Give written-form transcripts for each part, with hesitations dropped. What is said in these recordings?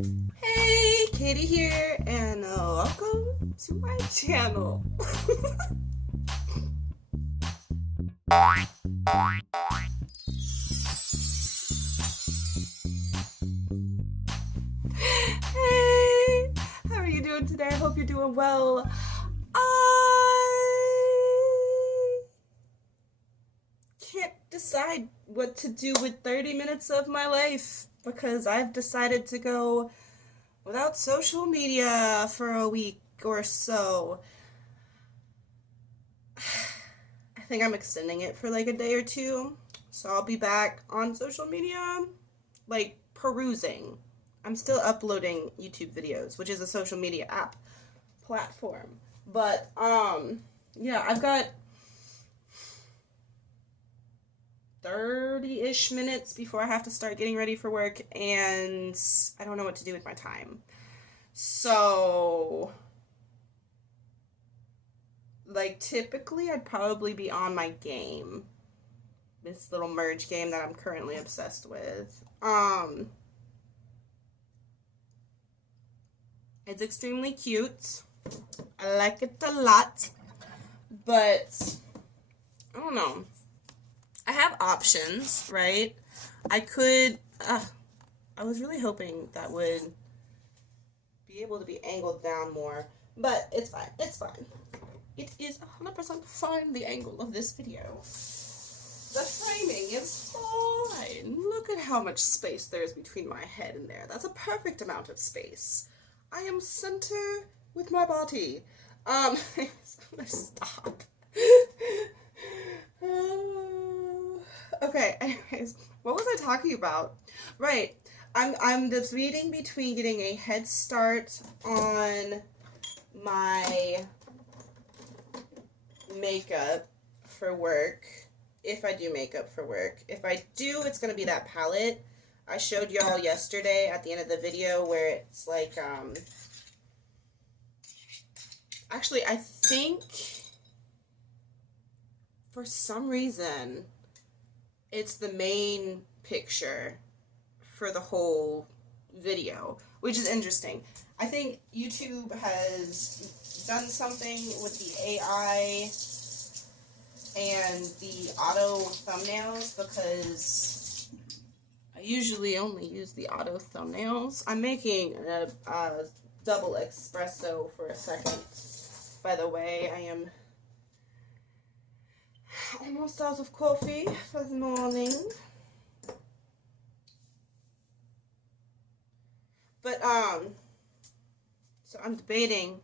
Hey, Katie here, and welcome to my channel. Hey, how are you doing today? I hope you're doing well. I can't decide what to do with 30 minutes of my life because I've decided to go without social media for a week or so. I think I'm extending it for like a day or two. So I'll be back on social media, like perusing. I'm still uploading YouTube videos, which is a social media app platform. But yeah, I've got 30-ish minutes before I have to start getting ready for work, and I don't know what to do with my time. So like typically I'd probably be on my game. This little merge game that I'm currently obsessed with. It's extremely cute. I like it a lot. But I don't know. I have options, right? I could I was really hoping that would be able to be angled down more, but it's fine. It's fine. It is 100% fine, the angle of this video. The framing is fine. Look at how much space there is between my head and there. That's a perfect amount of space. I am center with my body. I'm gonna stop. Okay, anyways, what was I talking about? Right, I'm debating between getting a head start on my makeup for work, if I do makeup for work. If I do, it's gonna be that palette I showed y'all yesterday at the end of the video where it's like, actually, I think for some reason it's the main picture for the whole video, which is interesting. I think YouTube has done something with the AI and the auto thumbnails, because I usually only use the auto thumbnails. I'm making a double espresso for a second. By the way, I am almost out of coffee for the morning. But, so I'm debating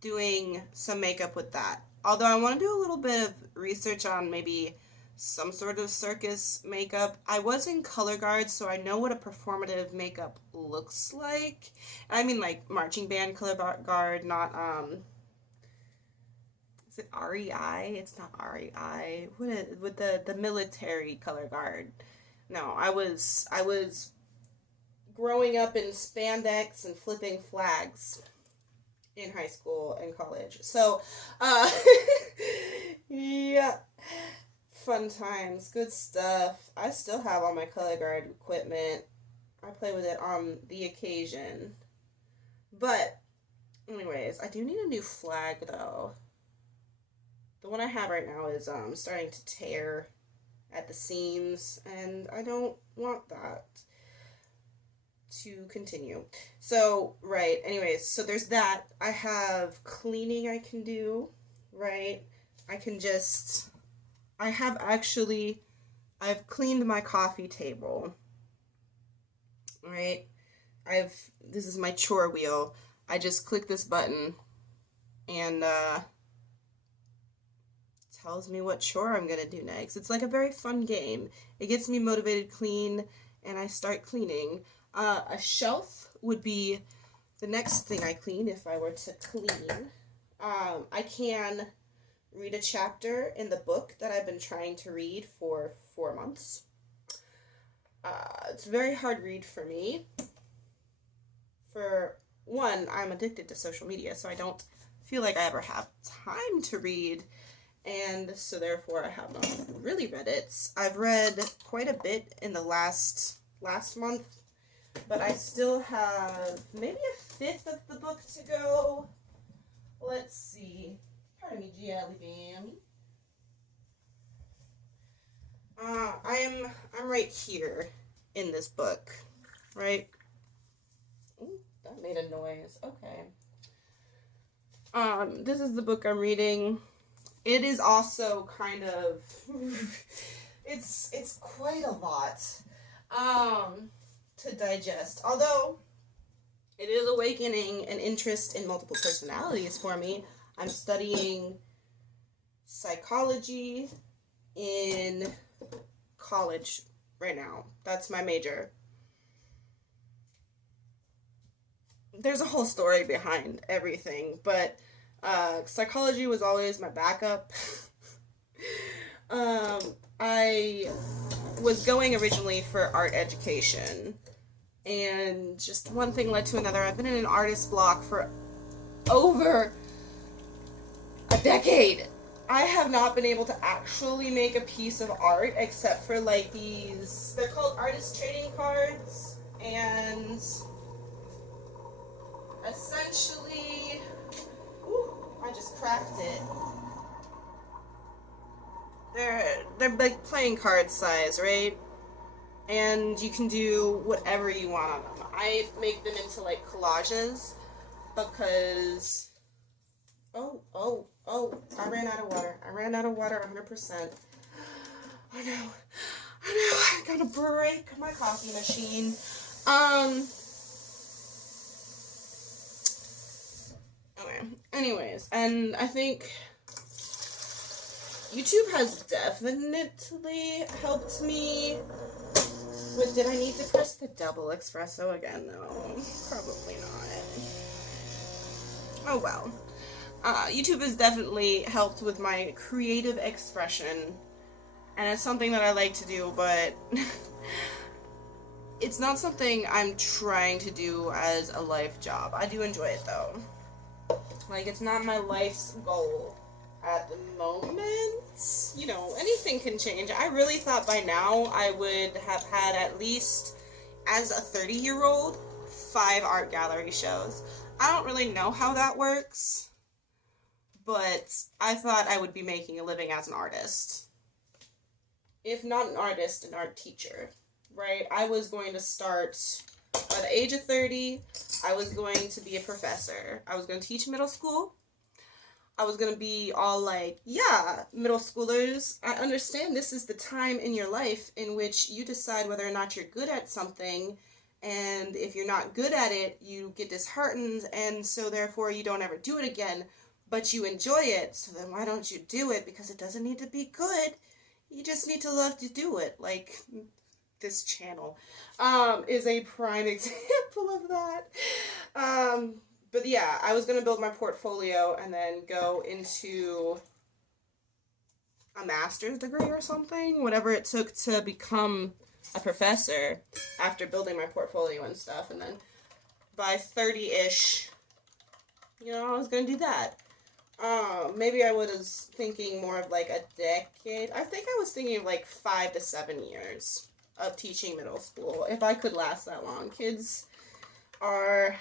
doing some makeup with that. Although I want to do a little bit of research on maybe some sort of circus makeup. I was in color guard, so I know what a performative makeup looks like. I mean like marching band color guard, not, is it REI? It's not REI. What is, with the military color guard. No, I was growing up in spandex and flipping flags in high school and college. So, yeah, fun times, good stuff. I still have all my color guard equipment. I play with it on the occasion. But, anyways, I do need a new flag, though. The one I have right now is starting to tear at the seams, and I don't want that to continue. So, right, anyways, so there's that. I have cleaning I can do, right? I can just, I've cleaned my coffee table, right? This is my chore wheel. I just click this button and, tells me what chore I'm gonna do next. It's like a very fun game. It gets me motivated, clean, and I start cleaning. A shelf would be the next thing I clean if I were to clean. I can read a chapter in the book that I've been trying to read for 4 months. It's a very hard read for me. For one, I'm addicted to social media, so I don't feel like I ever have time to read, and so therefore I have not really read it. I've read quite a bit in the last month. but I still have maybe a fifth of the book to go. Let's see. Pardon me, Jelly Bam. I'm right here in this book, right? Ooh, that made a noise. Okay. This is the book I'm reading. It is also kind of it's quite a lot to digest. Although it is awakening an interest in multiple personalities for me. I'm studying psychology in college right now. That's my major. There's a whole story behind everything, but psychology was always my backup. I was going originally for art education, and just one thing led to another. I've been in an artist block for over a decade. I have not been able to actually make a piece of art except for like these, they're called artist trading cards, and essentially, ooh, I just cracked it. They're like playing card size, right? And you can do whatever you want on them. I make them into like collages because oh, I ran out of water. I ran out of water 100%. Oh no. I gotta break my coffee machine. Okay. Anyways, and I think YouTube has definitely helped me with, did I need to press the double espresso again? No, probably not. Oh well. YouTube has definitely helped with my creative expression, and it's something that I like to do, but it's not something I'm trying to do as a life job. I do enjoy it though. Like, it's not my life's goal at the moment. You know, anything can change. I really thought by now I would have had at least, as a 30-year-old, 5 art gallery shows. I don't really know how that works, but I thought I would be making a living as an artist. If not an artist, an art teacher, right? I was going to start, by the age of 30, I was going to be a professor. I was going to teach middle school. I was going to be all like, yeah, middle schoolers, I understand this is the time in your life in which you decide whether or not you're good at something, and if you're not good at it, you get disheartened, and so therefore you don't ever do it again, but you enjoy it, so then why don't you do it? Because it doesn't need to be good, you just need to love to do it. Like, this channel is a prime example of that. But yeah, I was going to build my portfolio and then go into a master's degree or something, whatever it took to become a professor after building my portfolio and stuff. And then by 30-ish, you know, I was going to do that. Maybe I was thinking more of like a decade. I think I was thinking of like 5 to 7 years of teaching middle school, if I could last that long. Kids are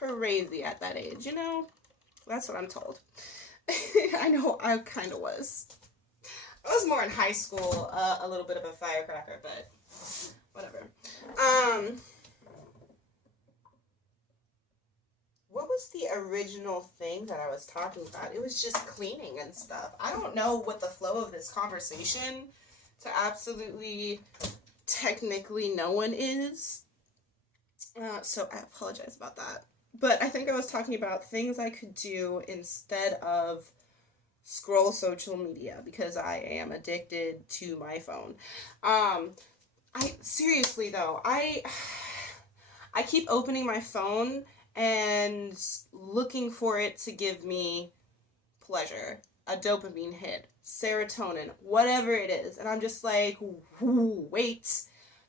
crazy at that age, you know? That's what I'm told. I know I kind of was. I was more in high school, a little bit of a firecracker, but whatever. What was the original thing that I was talking about? It was just cleaning and stuff. I don't know what the flow of this conversation to absolutely technically no one is. So I apologize about that. But I think I was talking about things I could do instead of scroll social media, because I am addicted to my phone. Seriously though, I keep opening my phone and looking for it to give me pleasure, a dopamine hit, serotonin, whatever it is. And I'm just like, wait,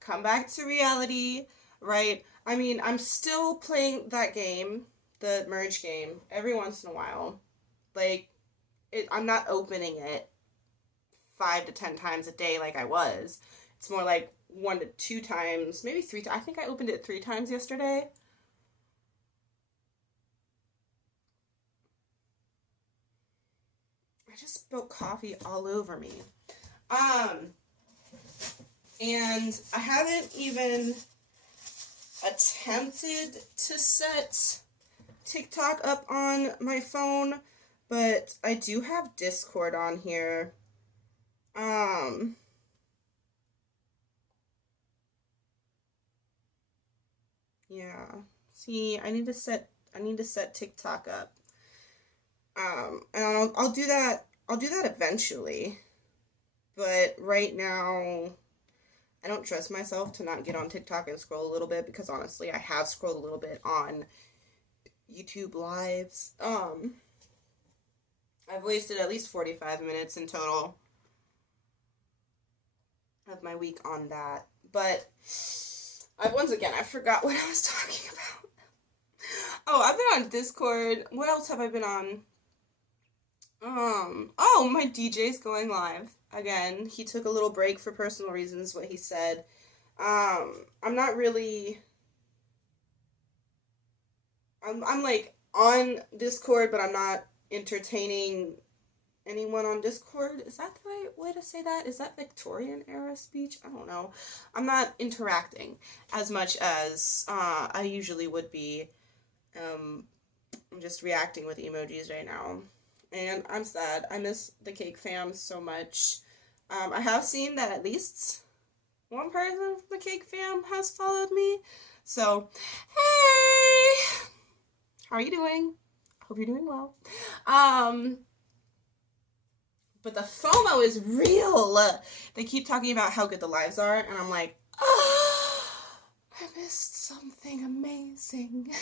come back to reality, right? I mean, I'm still playing that game, the merge game, every once in a while. Like, I'm not opening it 5 to 10 times a day like I was. It's more like 1 to 2 times, maybe 3 times. I think I opened it 3 times yesterday. I just spilled coffee all over me. And I haven't even attempted to set TikTok up on my phone, but I do have Discord on here. Yeah. See, I need to set TikTok up. And I'll do that. I'll do that eventually. But right now, I don't trust myself to not get on TikTok and scroll a little bit, because honestly, I have scrolled a little bit on YouTube lives. I've wasted at least 45 minutes in total of my week on that. But once again, I forgot what I was talking about. Oh, I've been on Discord. What else have I been on? Oh, my DJ's going live again. He took a little break for personal reasons, what he said. I'm not really, I'm like on Discord, but I'm not entertaining anyone on Discord. Is that the right way to say that? Is that Victorian era speech? I don't know. I'm not interacting as much as I usually would be. I'm just reacting with emojis right now. And I'm sad. I miss the Cake Fam so much. I have seen that at least one person from the Cake Fam has followed me. So, hey! How are you doing? Hope you're doing well. But the FOMO is real. They keep talking about how good the lives are, and I'm like, oh, I missed something amazing.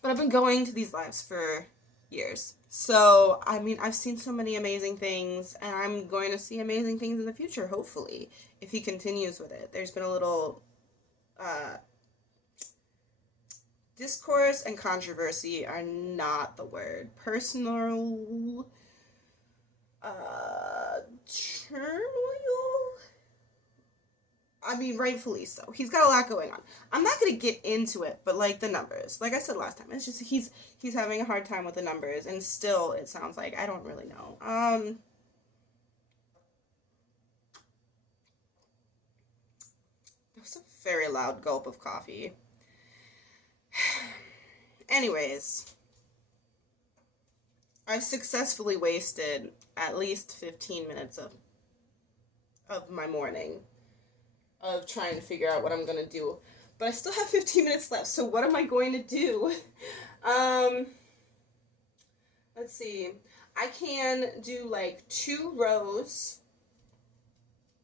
But I've been going to these lives for years. So, I mean, I've seen so many amazing things, and I'm going to see amazing things in the future, hopefully, if he continues with it. There's been a little discourse and controversy are not the word. Personal turmoil? I mean, rightfully so. He's got a lot going on. I'm not gonna get into it, but like the numbers, like I said last time, it's just he's having a hard time with the numbers, and still, it sounds like I don't really know. That was a very loud gulp of coffee. Anyways, I've successfully wasted at least 15 minutes of my morning of trying to figure out what I'm gonna do. But I still have 15 minutes left, so what am I going to do? Let's see. I can do like 2 rows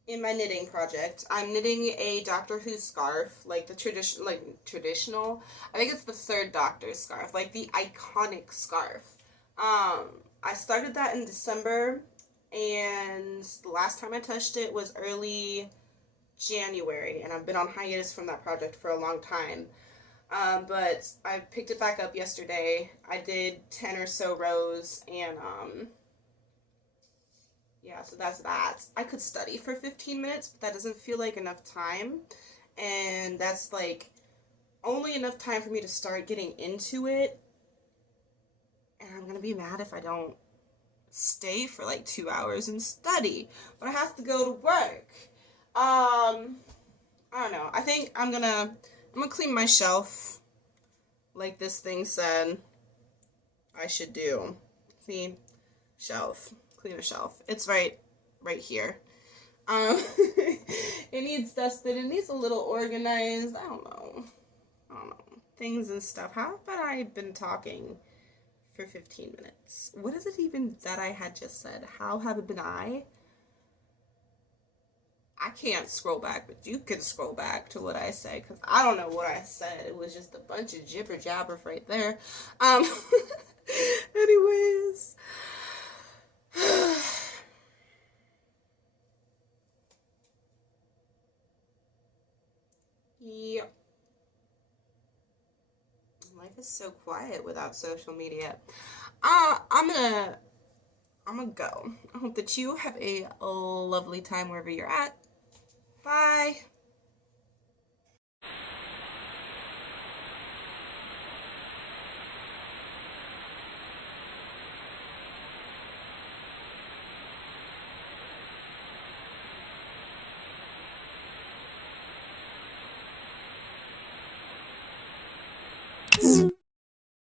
in my knitting project. I'm knitting a Doctor Who scarf, like the traditional. I think it's the 3rd Doctor scarf, like the iconic scarf. I started that in December, and the last time I touched it was early January, and I've been on hiatus from that project for a long time. But I picked it back up yesterday. I did 10 or so rows, and yeah, so that's that. I could study for 15 minutes, but that doesn't feel like enough time, and that's like only enough time for me to start getting into it, and I'm gonna be mad if I don't stay for like 2 hours and study, but I have to go to work. I don't know. I think I'm gonna clean my shelf like this thing said I should do. See? Shelf. Clean a shelf. It's right here. It needs dusted. It needs a little organized. I don't know. Things and stuff. How have I been talking for 15 minutes? What is it even that I had just said? How have it been I can't scroll back, but you can scroll back to what I said, because I don't know what I said. It was just a bunch of jibber jabber right there. Anyways. Yep. Life is so quiet without social media. I'm gonna go. I hope that you have a lovely time wherever you're at. Bye.